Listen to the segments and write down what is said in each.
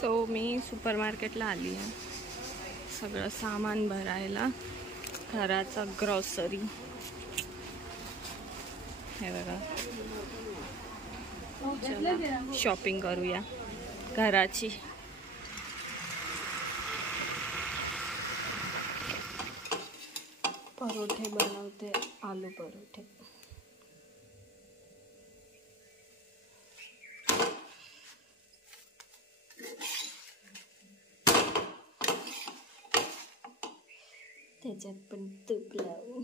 So मी super मार्केटला आली आहे सगळं सामान भरायला, घराचा ग्रॉसरी. हे बघा, शॉपिंग करूया घराची. परोठे बनवते, आलू परोठे. त्याच्यात पण तूप लावू.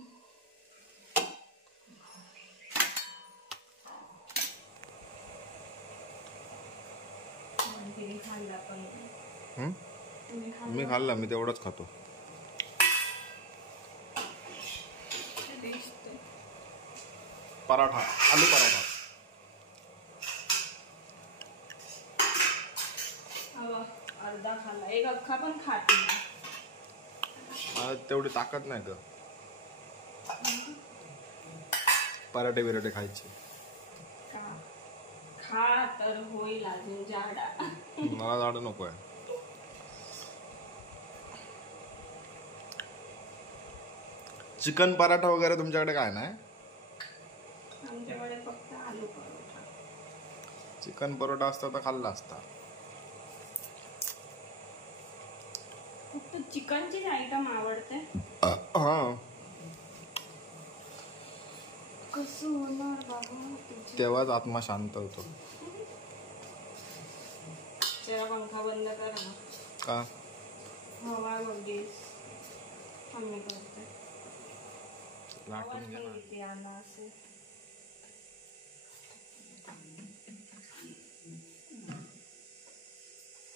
मी खाल्ला, मी तेवढंच खातो. पराठा, आलू पराठा. अर्धा खाल्ला, एक अख्खा पण खात नाही. तेवढी ताकद नाही ग पराठे बिराठे खायचे. खा तर होईल अजून जाडा. मला जाड नकोय. चिकन पराठा वगैरे तुमच्याकडे काय नाही? आमच्याकडे फक्त आलू परोठा. चिकन परोठा असता तर खाल्ला असता. फक्त चिकनचीच आयटम आवडते. हा, कसं होणार बाबा? तेव्हाच आत्मा शांत होतो. जरा पंखा बंद कर ना. का? हवा बघीस कमी करते. लाटून घे ना.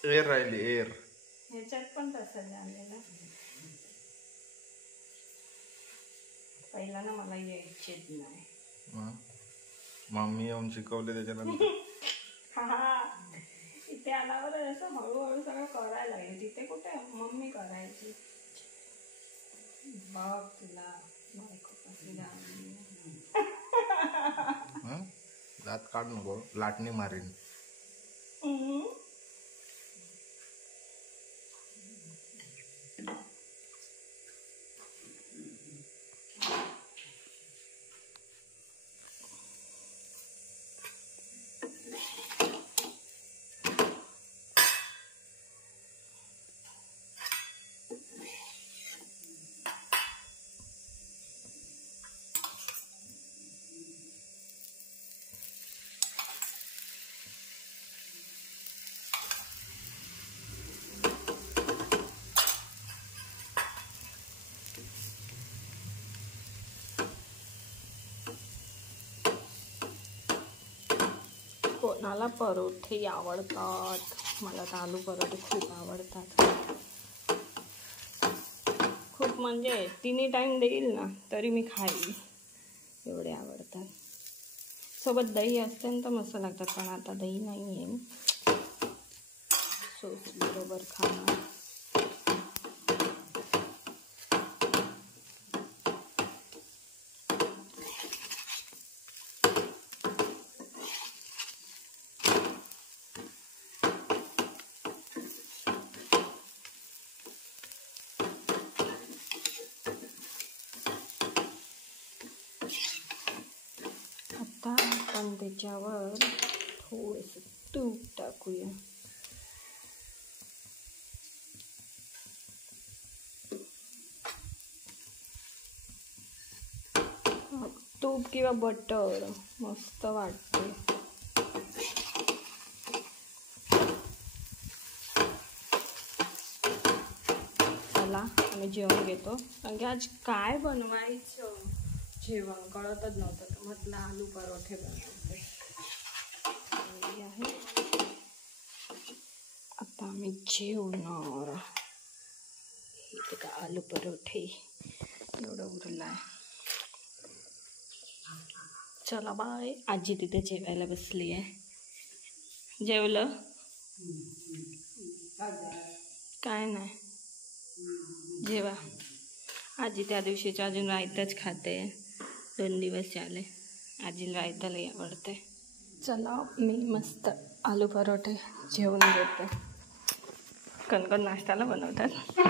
एअर राहिली, एअर. ह्याच्यात पण तसं झालेलं. पहिला ना मला यायचेच नाही. मम्मी येऊन शिकवले त्याच्यानंतर. हा, इथे आल्यावर असं हळूहळू सगळं करायला लागेल. तिथे कुठे मम्मी करायची. बघ तुला बायको कशी झाली. दात काढ नको, लाटणी मारीन. कोणाला परोठे आवडतात? मला तर आलू परोठे खूप आवडतात. खूप म्हणजे 3 टाइम देईल ना तरी मी खाईल, एवढे आवडतात. सोबत दही असते ना तर मस्त लागतात, पण आता दही नाही आहे. सॉस बरोबर खाणार. आता आपण त्याच्यावर थोडंसं तूप टाकूया. तूप किंवा बटर मस्त वाटते. चला आम्ही जेवण घेतो, कारण की आज काय बनवायचं जेवण कळतच नव्हतं. तर म्हटलं आलू परोठे बनवते. आता आम्ही जेवणार. इथे का आलू परोठे एवढं उरलं आहे. चला बाय. आजी तिथे जेवायला बसली आहे. जेवलं? काय नाही, जेवा. आजी त्या दिवशीच्या अजून रायताच खाते. 2 दिवस झाले. आजीला रायता लई आवडते. चला मी मस्त आलू परोठे जेवण घेते. कणकण नाश्त्याला बनवतात,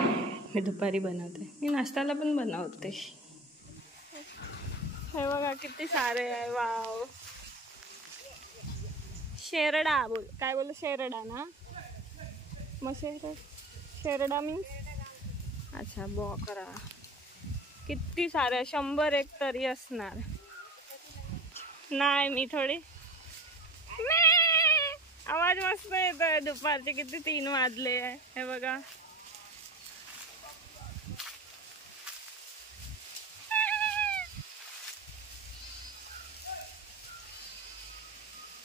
मी दुपारी बनवते. मी नाश्त्याला पण बनवते. हे बघा किती सारे आहे. वाव. शेरडा बोल. काय बोल? शेरडा ना. मग शेरडा मीन्स अच्छा बोकरा. किती सारे, 100-1 तरी असणार. नाही मी थोडी. आवाज मस्त येतोय दुपारचे. किती 3 वाजले आहे. हे बघा.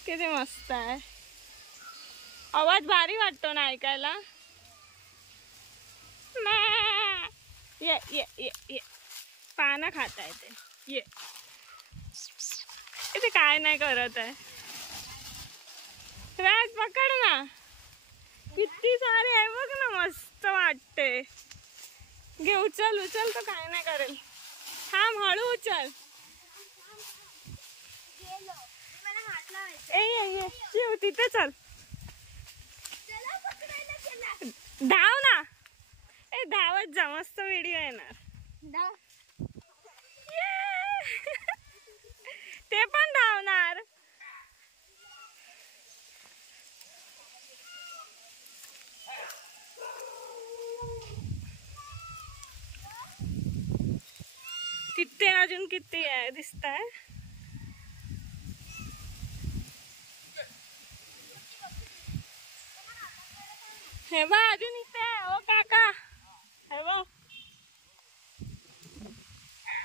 किती मस्त आहे. आवाज भारी वाटतो ना ऐकायला. ये ये ये ये पानं खाता येते. ये इथे काय नाही करत आहे. राज पकड ना. किती सारे आहे बघ ना. मस्त वाटते. घे उचल उचल. तर काय नाही करेल. थांब हळू उचल. ए शिव तिथे चल. धाव ना. ए धावत जा. मस्त व्हिडिओ येणार. ते पण धावणार. तिथे अजून किती आहे दिसताय. हे बा अजून इथे. ओ काका हे बा.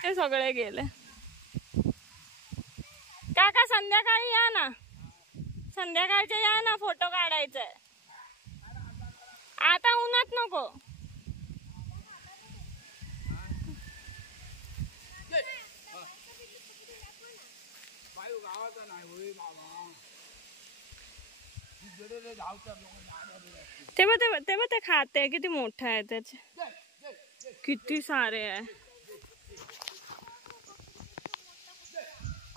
ते सगळे गेले. काका संध्याकाळी या ना. संध्याकाळचे या ना. फोटो काढायचाय. आता उन्हात नको. तेव्हा ते खाते. किती मोठं आहे त्याचे. किती सारे आहे.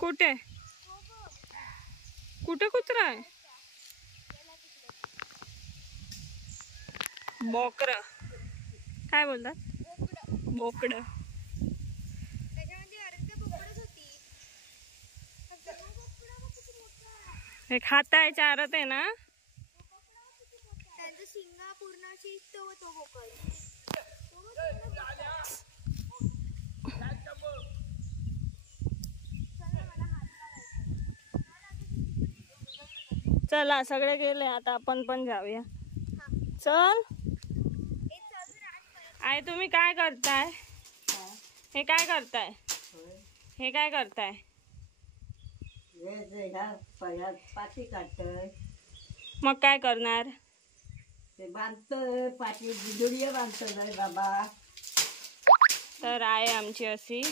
कुठे कुठे कुत्रा आहे. बोकर काय बोलतात. बोकड. हे खाताय चारत आहे ना. चला सगळे गेले. आता आपण पण जाऊया. चल. आई तुम्ही काय करताय. हे काय करताय. हे काय करताय. पाठी काढतोय. मग काय करणार. ते बांधतोय. पाठी बिजुडिया बांधतोय बाबा. तर आहे आमची अशी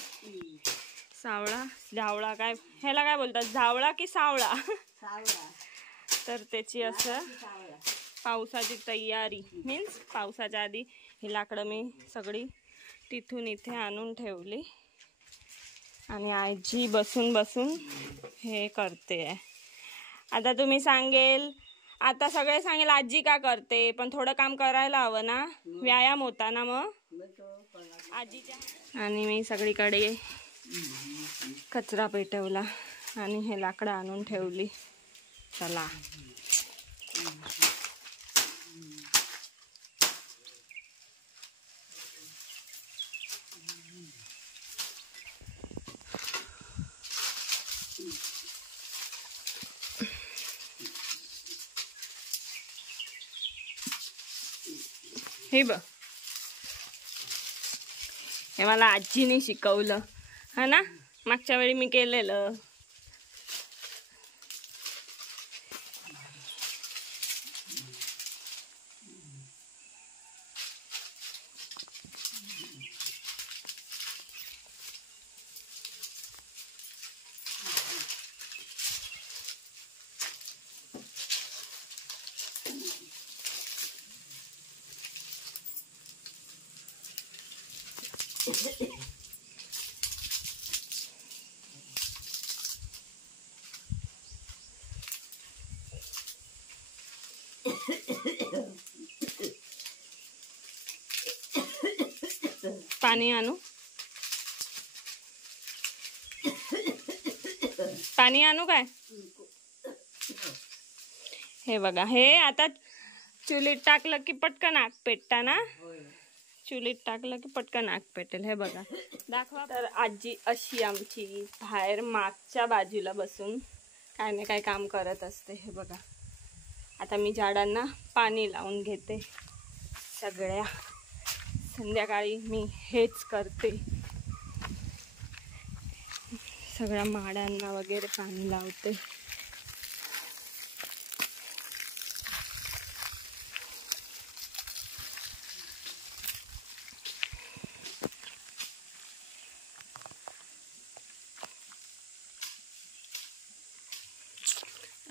सावळा झावळा. काय ह्याला काय बोलतात. झावळा की सावळा. सावळा. तर त्याची असं पावसाची तयारी मीन्स पावसाच्या आधी ही लाकडं मी सगळी तिथून इथे आणून ठेवली. आणि आजी बसून बसून हे करते. आता तुम्ही सांगेल. आता सगळे सांगेल आजी का करते. पण थोडं काम करायला हवं ना. व्यायाम होता ना मग आजीच्या. आणि मी सगळीकडे कचरा पेटवला आणि हे लाकडं आणून ठेवली. चला हे बघ. हे मला आजीने शिकवलं हा ना. मागच्या वेळी मी केलेलं. पाणी आणू? पाणी आणू काय? हे बघा, हे आता चुलीत टाकलं की पटकन आग पेटता ना. चुलीत टाकलं की पटकन आग पेटेल. हे बघा, दाखवा. तर आजी अशी आमची बाहेर मागच्या बाजूला बसून काय ना काय काम करत असते. हे बघा, आता मी झाडांना पाणी लावून घेते. सगळ्या संध्याकाळी मी हेच करते, सगळ्या माडांना वगैरे पाणी लावते.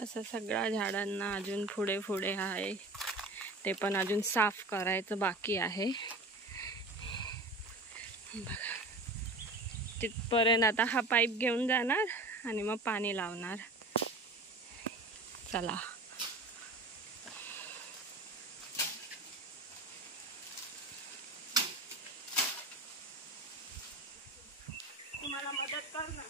असं सगळ्या झाडांना अजून पुढे पुढे आहे, ते पण अजून साफ करायचं बाकी आहे. बघा, तिथपर्यंत आता हा पाईप घेऊन जाणार आणि मग पाणी लावणार. चला, तुम्हाला मदत कर ना.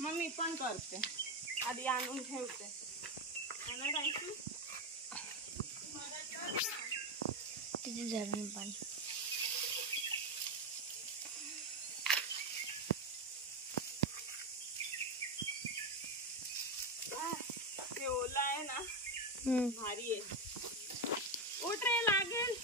मग मी पण करते, आधी आणून ठेवते. तिथे झालं पाणी. ते ओला आहे ना, भारी आहे. उठ रे, लागेल.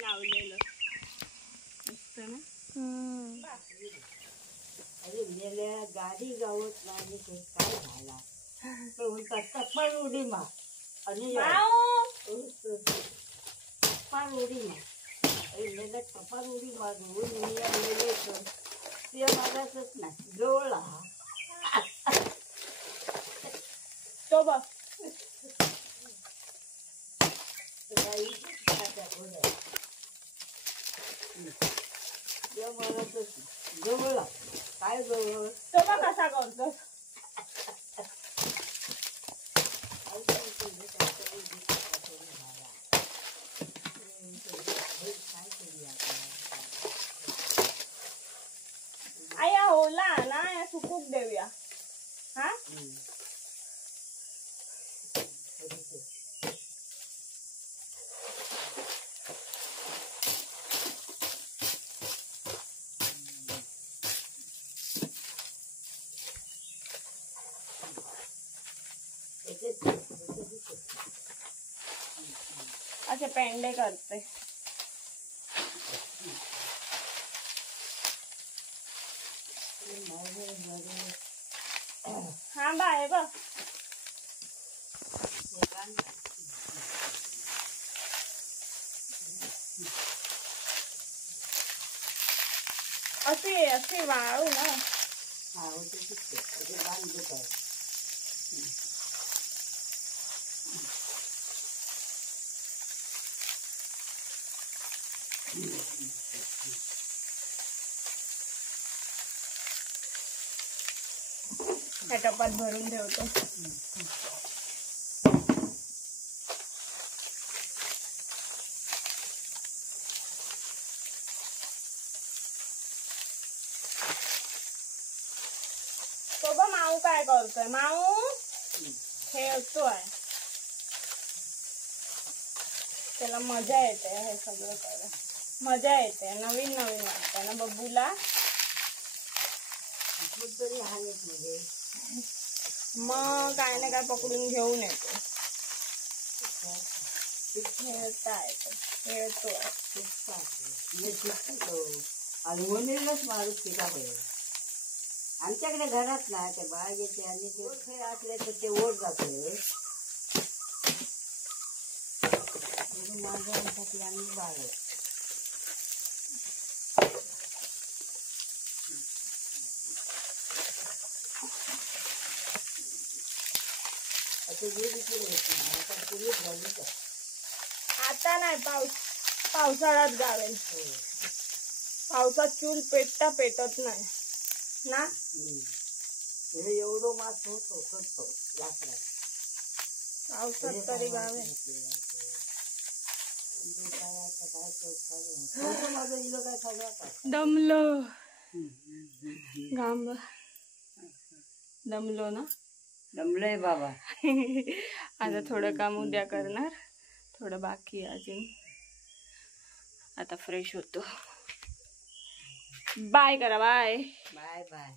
लावलेलं असतं ना. अरे मेल्या गाडी गावत नाही, ते काय झाला तो उलटा टप्पा उडी मार आणि टप्पा उडी मार. अरे मेल्या टप्पा उडी मारून मी आलेले ते मागायचंच नाही, जवळ तो बघ, जवळ काय जवळ तो बघ कसा करतो. आया ओला ना, या सुकूक देऊया. हा, असे पेंडे करते. हा बाय बघ, असे असे वाळू ना. हा होते बांधू काय. ह्या टपात भरून ठेवतो. तो बघ माऊ काय करतोय. माऊ खेळतोय, त्याला मजा येते हे सगळं करायला. मजा येते, नवीन नवीन वाटतं ना बब्बूला. तरी हालत म्हणजे मग काय ना काय पकडून घेऊन येतो. खेळता येतो, खेळतोय. आणि वनीलाच मारू पिका आमच्याकडे घरात ना ते बाळ येते आणि ते खेळ असले तर ते ओढ जाते माझ्यासाठी आम्ही बाळ आहे. आता नाही पावसाळ्यात गावेल. पावसात चूल पेटत नाही ना. हे एवढं मास होतो लाकडा पावसात तरी गावेल. माझं इलो काय सगळं काय दमलो गांब दमलो ना. दमलंय बाबा. आता थोडं काम उद्या करणार, थोडं बाकी आहे अजून. आता फ्रेश होतो. बाय करा. Bye bye bye.